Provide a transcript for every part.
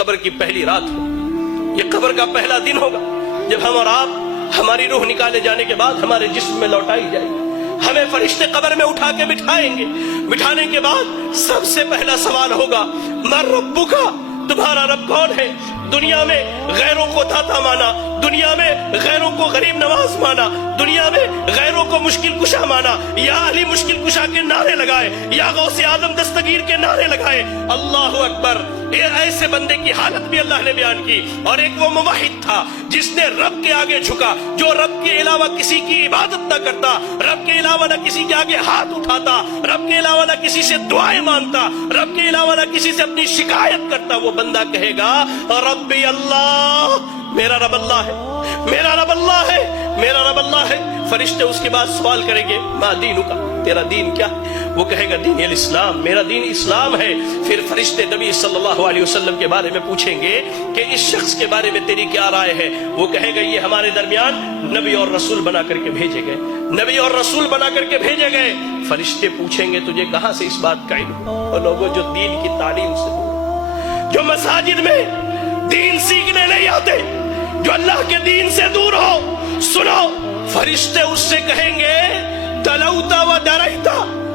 قبر کی پہلی رات ہو، یہ قبر کا پہلا دن ہوگا جب ہم اور آپ ہماری روح نکالے جانے کے بعد ہمارے جسم میں لوٹائی جائے گی۔ ہمیں فرشتے قبر میں اٹھا کے بٹھائیں گے، بٹھانے کے بعد سب سے پہلا سوال ہوگا من ربک، تمہارا رب کون ہے؟ دنیا میں غیروں کو داتا مانا، دنیا میں غیروں کو غریب نواز مانا، دنیا میں غیروں کو مشکل کشا مانا، یا علی مشکل کشا کے نعرے لگائے، یا غوث اعظم دستگیر کے نعرے لگائے۔ اللہ اکبر، ایسے بندے کی حالت بھی اللہ نے بیان کی۔ اور ایک وہ موحد تھا جس نے رب کے آگے جھکا، جو رب کے علاوہ کسی کی عبادت نہ کرتا، رب کے علاوہ نہ کسی کے آگے ہاتھ اٹھاتا، رب کے علاوہ نہ کسی سے دعائیں مانگتا، رب کے علاوہ نہ کسی سے اپنی شکایت کرتا۔ وہ بندہ کہے گا ربی اللہ، میرا رب اللہ ہے، میرا رب اللہ ہے، میرا رب اللہ ہے۔ فرشتے اس کے بعد سوال کریں گے ما دینک، تیرا دین کیا ہے؟ وہ کہے گا دین الاسلام، میرا دین اسلام ہے۔ پھر فرشتے نبی صلی اللہ علیہ وسلم کے بارے میں پوچھیں گے کہ اس شخص کے بارے میں تیری کیا رائے ہے؟ وہ کہے گا یہ ہمارے درمیان نبی اور رسول بنا کر کے بھیجے گئے، نبی اور رسول بنا کر کے بھیجے گئے۔ فرشتے پوچھیں گے تجھے کہاں سے اس بات کا علم؟ اور لوگوں جو دین کی تعلیم سے دور، جو مساجد میں دین سیکھنے نہیں آتے، جو اللہ کے دین سے دور ہو، سنو، فرشتے اس سے کہیں گے تلوتا و درائتا،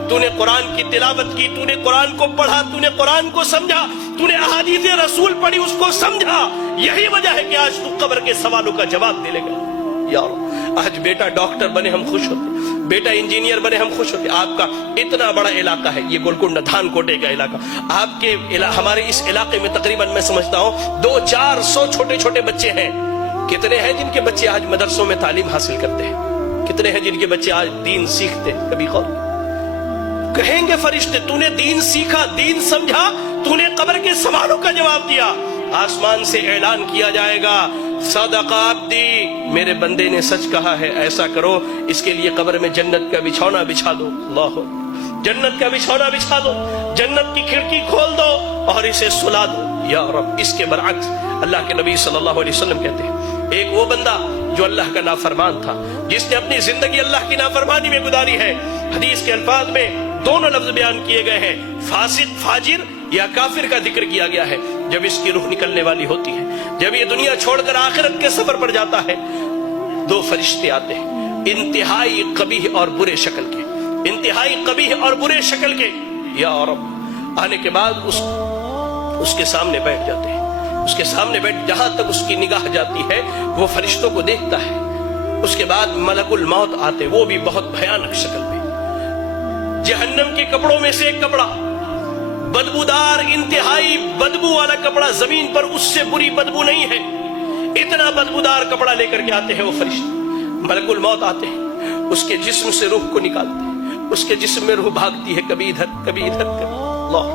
تو نے قرآن کی تلاوت کی، تو نے قرآن کو پڑھا، تو نے قرآن کو سمجھا، تو نے احادیث رسول پڑھی، اس کو سمجھا، یہی وجہ ہے کہ آج تو قبر کے سوالوں کا جواب دے لے گا۔ یار آج بیٹا ڈاکٹر بنے ہم خوش ہوتے، بیٹا انجینئر بنے ہم خوش ہوتے۔ آپ کا اتنا بڑا علاقہ ہے یہ گولکنڈہ دھان کوٹے کا علاقہ، آپ کے ہمارے اس علاقے میں تقریباً میں سمجھتا ہوں 200-400 چھوٹے چھوٹے بچے ہیں۔ کتنے ہیں جن کے بچے آج مدرسوں میں تعلیم حاصل کرتے ہیں؟ کتنے ہیں جن کے بچے آج دین سیکھتے ہیں؟ کبھی غور کہیں گے فرشتے تو نے دین سیکھا، دین سمجھا، تو نے قبر کے سوالوں کا جواب دیا۔ آسمان سے اعلان کیا جائے گا صدق عبدی، میرے بندے نے سچ کہا ہے، ایسا کرو اس کے لیے قبر میں جنت کا بچھونا بچھا دو۔ اللہ، جنت کا بچھونا بچھا دو، جنت کی کھڑکی کھول دو اور اسے سلا دو۔ یا رب، اس کے برعکس اللہ کے نبی صلی اللہ علیہ وسلم کہتے ہیں ایک وہ بندہ جو اللہ کا نافرمان تھا، جس نے اپنی زندگی اللہ کی نافرمانی میں گزاری ہے۔ حدیث کے الفاظ میں دونوں لفظ بیان کیے گئے ہیں، فاسق، فاجر یا کافر کا ذکر کیا گیا ہے۔ جب اس کی روح نکلنے والی ہوتی ہے، جب یہ دنیا چھوڑ کر آخرت کے سفر پر جاتا ہے، دو فرشتے آتے ہیں انتہائی قبیح اور برے شکل کے، انتہائی قبیح اور برے شکل کے۔ یا رب، آنے کے بعد اس کے سامنے بیٹھ جاتے ہیں، اس کے سامنے بیٹھ، جہاں تک اس کی نگاہ جاتی ہے وہ فرشتوں کو دیکھتا ہے۔ اس کے بعد ملک الموت آتے، وہ بھی بہت بھیانک شکل میں، جہنم کے کپڑوں میں سے ایک کپڑا، بدبودار، انتہائی بدبو والا کپڑا، زمین پر اس سے بری بدبو نہیں ہے، اتنا بدبودار کپڑا لے کر کے آتے ہیں وہ فرشتے۔ ملک الموت آتے ہیں، اس کے جسم سے روح کو نکالتے ہیں، اس کے جسم میں روح بھاگتی ہے، کبھی ادھر کبھی ادھر۔ اللہ،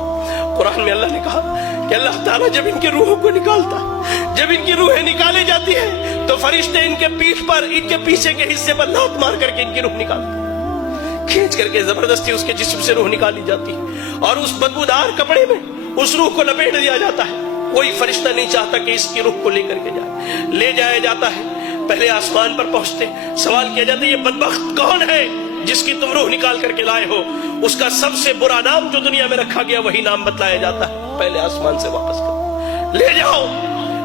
قرآن میں اللہ نے کہا کہ اللہ تعالیٰ جب ان کی روحوں کو نکالتا ہے، جب ان کی روحیں نکالے جاتی ہیں تو فرشتے ان کے پیٹھ پر، ان کے پیچھے کے حصے پر لات مار کر کے ان کی روح نکالتے ہیں، کھینچ کر کے زبردستی اس کے جسم سے روح نکالی جاتی ہے، اور اس بدبودار کپڑے میں اس روح کو لپیٹ دیا جاتا ہے۔ کوئی فرشتہ نہیں چاہتا کہ اس کی روح کو لے کر کے جائے، لے جایا جاتا ہے۔ پہلے آسمان پر پہنچتے سوال کیا جاتا ہے یہ بدبخت کون ہے جس کی تم روح نکال کر کے لائے ہو؟ اس کا سب سے برا نام جو دنیا میں رکھا گیا وہی نام بتلایا جاتا ہے، پہلے آسمان سے واپس کر لے جاؤ،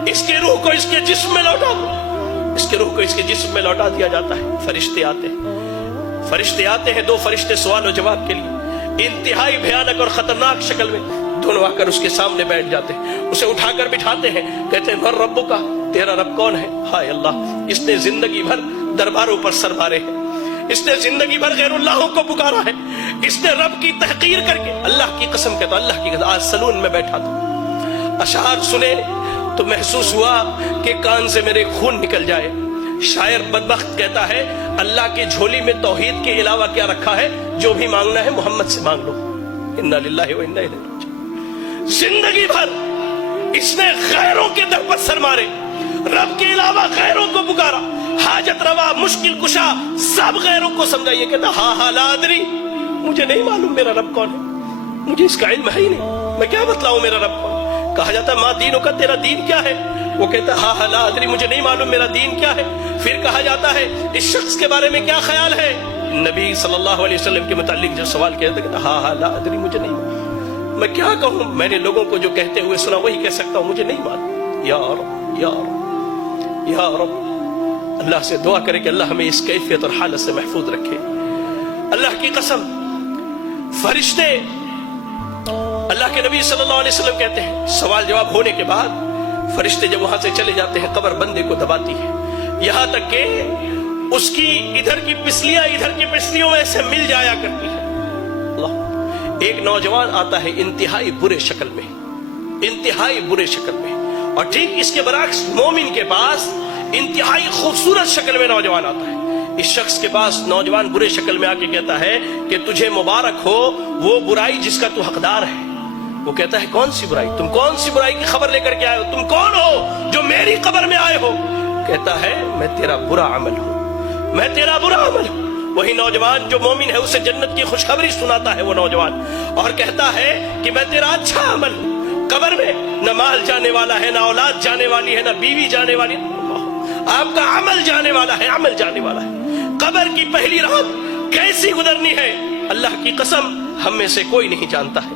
اس کی روح کو اس کے جسم میں لوٹا دو۔ اس کی روح کو اس کے جسم میں لوٹا دیا جاتا ہے۔ فرشتے آتے ہیں، فرشتے آتے ہیں، دو فرشتے سوال و جواب کے لیے انتہائی بھیانک اور خطرناک شکل میں دونوں آ کر اس کے سامنے بیٹھ جاتے ہیں، اسے اٹھا کر بٹھاتے ہیں، کہتے ہیں من ربک، تیرا رب کون ہے؟ ہائے اللہ، اس نے زندگی بھر درباروں پر سر مارے ہیں، اس نے زندگی بھر غیر اللہوں کو پکارا ہے، اس نے رب کی تحقیر کر کے، اللہ کی قسم کہتا ہوں، اللہ کی قسم، آج سلون میں بیٹھا تھا، اشعار سنے تو محسوس ہوا کہ کان سے میرے خون نکل جائے۔ شاعر بدبخت کہتا ہے اللہ کی جھولی میں توحید کے علاوہ کیا رکھا ہے؟ جو بھی مانگنا ہے محمد سے مانگ لو۔ انا للہ و انا الیہ راجعون۔ زندگی بھر اس نے غیروں کے در پر سر مارے، رب کے علاوہ غیروں کو پکارا، حاجت روا، مشکل کشا، سب غیروں کو سمجھا۔ یہ کہتا ہاں لا ادری، مجھے نہیں معلوم میرا رب کون ہے، مجھے اس کا علم ہے ہی نہیں، میں کیا بتلاؤں میرا رب کون ہے۔ کہا جاتا ما دینوں کا، تیرا دین کیا ہے؟ وہ کہتا ہاں لا ادری، مجھے نہیں معلوم میرا دین کیا ہے۔ پھر کہا جاتا ہے اس شخص کے بارے میں کیا خیال ہے؟ نبی صلی اللہ علیہ وسلم کے متعلق جو سوال کیا تھا، کہتا ہاں لا ادری، مجھے نہیں معلوم۔ میں کیا کہوں؟ میں نے لوگوں کو جو کہتے ہوئے سنا وہی کہہ سکتا ہوں، مجھے نہیں معلوم۔ یا رب یا رب یا رب، اللہ سے دعا کرے کہ اللہ ہمیں اس کیفیت اور حالت سے محفوظ رکھے۔ اللہ کی قسم، فرشتے، اللہ کے نبی صلی اللہ علیہ وسلم کہتے ہیں سوال جواب ہونے کے بعد فرشتے جب وہاں سے چلے جاتے ہیں قبر بندے کو دباتی ہے، یہاں تک کہ اس کی ادھر کی پسلیاں ادھر کی پسلیوں میں سے مل جایا کرتی ہے۔ اللہ، ایک نوجوان آتا ہے انتہائی برے شکل میں، انتہائی برے شکل میں، اور ٹھیک اس کے برعکس مومن کے پاس انتہائی خوبصورت شکل میں نوجوان آتا ہے۔ اس شخص کے پاس نوجوان برے شکل میں آ کے کہتا ہے کہ تجھے مبارک ہو وہ برائی جس کا تو حقدار ہے۔ وہ کہتا ہے کون سی برائی؟ تم کون سی برائی کی خبر لے کر کے آئے ہو؟ تم کون ہو جو میری قبر میں آئے ہو؟ کہتا ہے میں تیرا برا عمل ہوں، میں تیرا برا عمل ہوں۔ وہی نوجوان جو مومن ہے اسے جنت کی خوشخبری سناتا ہے وہ نوجوان، اور کہتا ہے کہ میں تیرا اچھا عمل ہوں۔ قبر میں نہ مال جانے والا ہے، نہ اولاد جانے والی ہے، نہ بیوی جانے والی ہے، آپ کا عمل جانے والا ہے، عمل جانے والا ہے۔ قبر کی پہلی رات کیسی گزرنی ہے اللہ کی قسم ہم میں سے کوئی نہیں جانتا ہے۔